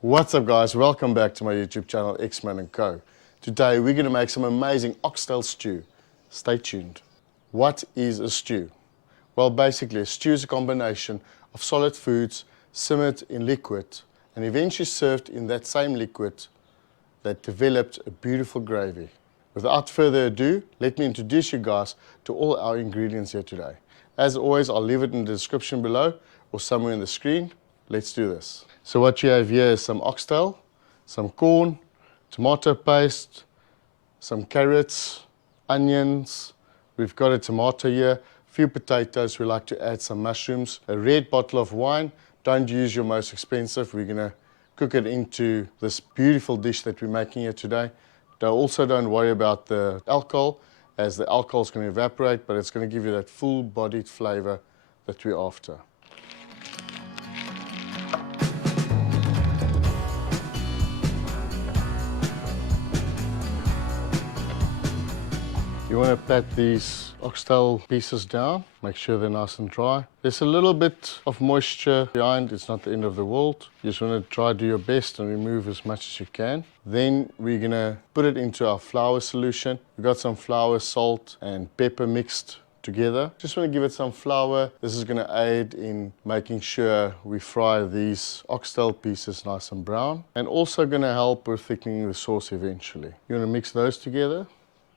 What's up guys, welcome back to my YouTube channel Xman & Co. Today we're going to make some amazing oxtail stew. Stay tuned. What is a stew? Well, basically a stew is a combination of solid foods simmered in liquid and eventually served in that same liquid that developed a beautiful gravy. Without further ado, let me introduce you guys to all our ingredients here today. As always, I'll leave it in the description below or somewhere on the screen. Let's do this. So what you have here is some oxtail, some corn, tomato paste, some carrots, onions. We've got a tomato here, a few potatoes. We like to add some mushrooms, a red bottle of wine. Don't use your most expensive. We're going to cook it into this beautiful dish that we're making here today. Also don't worry about the alcohol, as the alcohol is going to evaporate, but it's going to give you that full-bodied flavor that we're after. You want to pat these oxtail pieces down, make sure they're nice and dry. There's a little bit of moisture behind, it's not the end of the world. You just want to try to do your best and remove as much as you can. Then we're going to put it into our flour solution. We've got some flour, salt and pepper mixed together. Just want to give it some flour. This is going to aid in making sure we fry these oxtail pieces nice and brown, and also going to help with thickening the sauce eventually. You want to mix those together.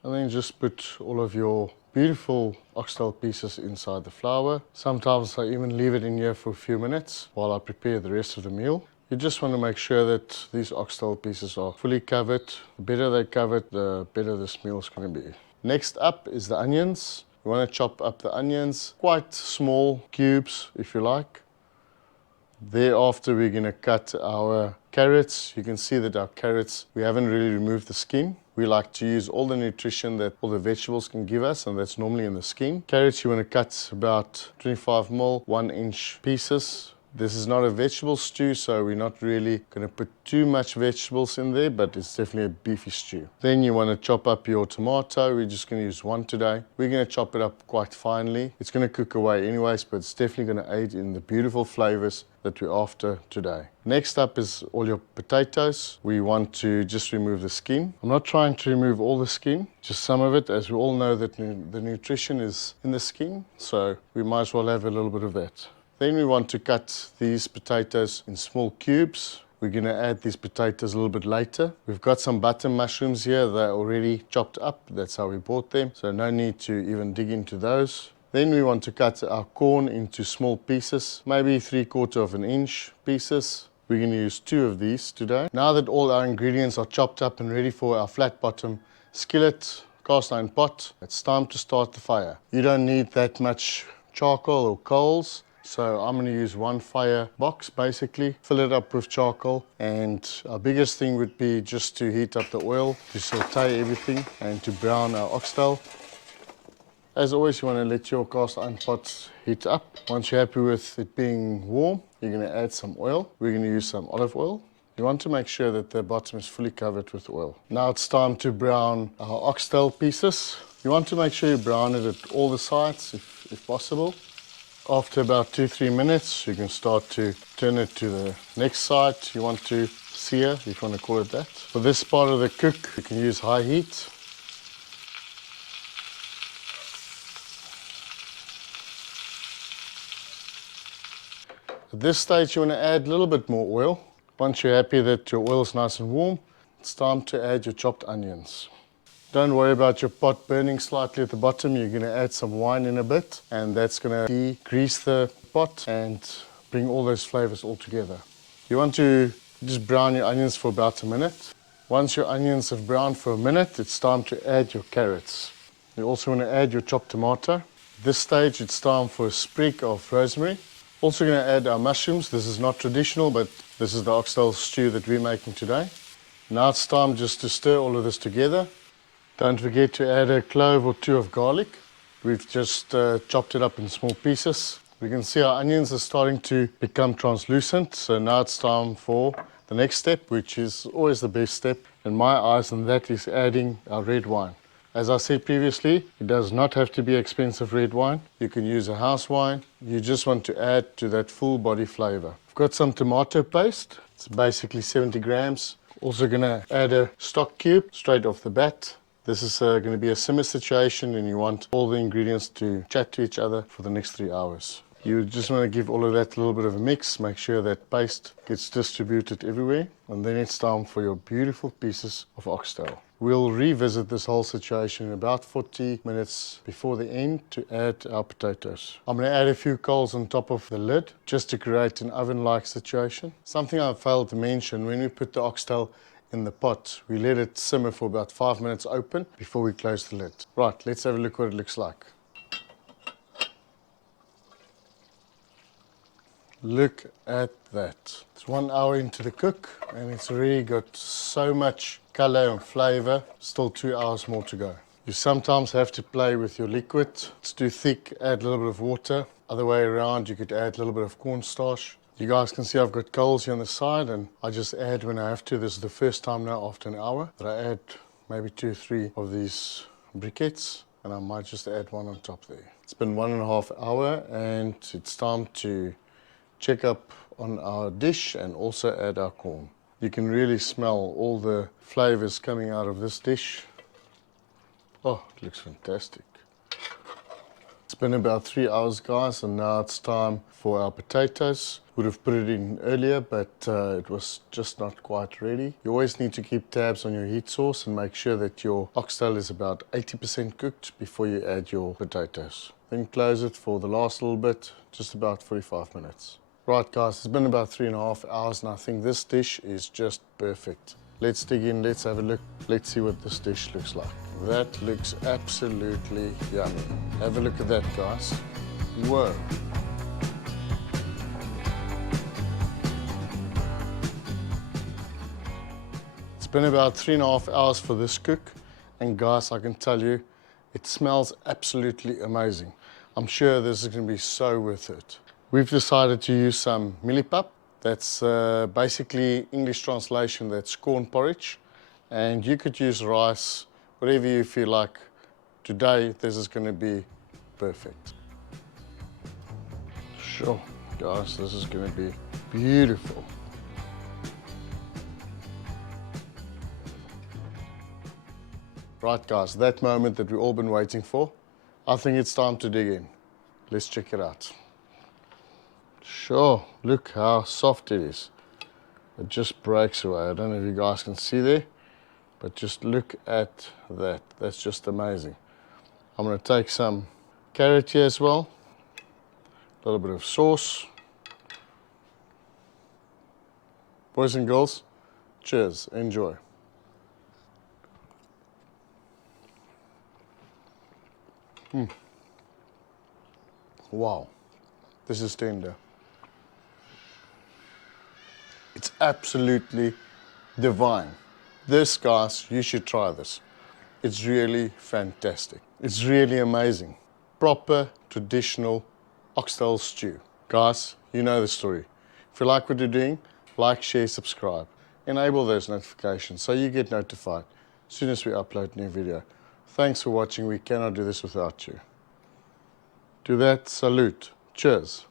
And then just put all of your beautiful oxtail pieces inside the flour. Sometimes I even leave it in here for a few minutes while I prepare the rest of the meal. You just want to make sure that these oxtail pieces are fully covered. The better they're covered, the better this meal is going to be. Next up is the onions. You want to chop up the onions, quite small cubes if you like. Thereafter we're going to cut our carrots. You can see that our carrots, we haven't really removed the skin. We like to use all the nutrition that all the vegetables can give us, and that's normally in the skin. Carrots you want to cut about 25mm, 1-inch pieces. This is not a vegetable stew, so we're not really going to put too much vegetables in there, but it's definitely a beefy stew. Then you want to chop up your tomato. We're just going to use one today. We're going to chop it up quite finely. It's going to cook away anyways, but it's definitely going to aid in the beautiful flavors that we're after today. Next up is all your potatoes. We want to just remove the skin. I'm not trying to remove all the skin, just some of it, as we all know that the nutrition is in the skin, so we might as well have a little bit of that. Then we want to cut these potatoes in small cubes. We're going to add these potatoes a little bit later. We've got some button mushrooms here. They're already chopped up. That's how we bought them, so no need to even dig into those. Then we want to cut our corn into small pieces, maybe 3/4 of an inch pieces. We're going to use 2 of these today. Now that all our ingredients are chopped up and ready for our flat bottom skillet, cast iron pot, it's time to start the fire. You don't need that much charcoal or coals. So I'm going to use one fire box basically, fill it up with charcoal, and our biggest thing would be just to heat up the oil, to saute everything and to brown our oxtail. As always, you want to let your cast iron pot heat up. Once you're happy with it being warm, you're going to add some oil. We're going to use some olive oil. You want to make sure that the bottom is fully covered with oil. Now it's time to brown our oxtail pieces. You want to make sure you brown it at all the sides if possible. After about 2-3 minutes, you can start to turn it to the next side. You want to sear, if you want to call it that. For this part of the cook, you can use high heat. At this stage, you want to add a little bit more oil. Once you're happy that your oil is nice and warm, it's time to add your chopped onions. Don't worry about your pot burning slightly at the bottom. You're going to add some wine in a bit, and that's going to degrease the pot and bring all those flavors all together. You want to just brown your onions for about a minute. Once your onions have browned for a minute, it's time to add your carrots. You also want to add your chopped tomato. At this stage, it's time for a sprig of rosemary. Also going to add our mushrooms. This is not traditional, but this is the oxtail stew that we're making today. Now it's time just to stir all of this together. Don't forget to add a clove or 2 of garlic. We've just chopped it up in small pieces. We can see our onions are starting to become translucent, so now it's time for the next step, which is always the best step in my eyes, and that is adding our red wine. As I said previously, it does not have to be expensive red wine. You can use a house wine. You just want to add to that full body flavor. I've got some tomato paste. It's basically 70 grams. Also going to add a stock cube straight off the bat. This is going to be a simmer situation, and you want all the ingredients to chat to each other for the next 3 hours. You just want to give all of that a little bit of a mix, make sure that paste gets distributed everywhere, and then it's time for your beautiful pieces of oxtail. We'll revisit this whole situation in about 40 minutes before the end to add our potatoes. I'm going to add a few coals on top of the lid just to create an oven-like situation. Something I failed to mention, when we put the oxtail in the pot, we let it simmer for about 5 minutes open before we close the lid. Right, let's have a look what it looks like. Look at that. It's 1 hour into the cook and it's really got so much color and flavor. Still 2 hours more to go. You sometimes have to play with your liquid. It's too thick, add a little bit of water. Other way around, you could add a little bit of cornstarch. You guys can see I've got coals here on the side, and I just add when I have to. This is the first time now after an hour that I add maybe 2 or 3 of these briquettes, and I might just add one on top there. It's been 1.5 hours and it's time to check up on our dish and also add our corn. You can really smell all the flavors coming out of this dish. Oh, it looks fantastic. It's been about 3 hours, guys, and now it's time for our potatoes. Would have put it in earlier, but it was just not quite ready. You always need to keep tabs on your heat source and make sure that your oxtail is about 80% cooked before you add your potatoes. Then close it for the last little bit, just about 45 minutes. Right, guys, it's been about 3.5 hours, and I think this dish is just perfect. Let's dig in, let's have a look, let's see what this dish looks like. That looks absolutely yummy. Have a look at that, guys. Whoa. It's been about 3.5 hours for this cook, and guys, I can tell you, it smells absolutely amazing. I'm sure this is going to be so worth it. We've decided to use some millipap. That's basically English translation, that's corn porridge. And you could use rice, whatever you feel like. Today, this is going to be perfect. Sure, guys, this is going to be beautiful. Right, guys, that moment that we've all been waiting for, I think it's time to dig in. Let's check it out. Sure, look how soft it is. It just breaks away. I don't know if you guys can see there, but just look at that. That's just amazing. I'm going to take some carrot here as well. A little bit of sauce. Boys and girls, cheers, enjoy. Wow, this is tender. It's absolutely divine. This, guys, you should try this. It's really fantastic. It's really amazing. Proper, traditional oxtail stew. Guys, you know the story. If you like what you're doing, like, share, subscribe. Enable those notifications so you get notified as soon as we upload a new video. Thanks for watching. We cannot do this without you. To that, salute. Cheers.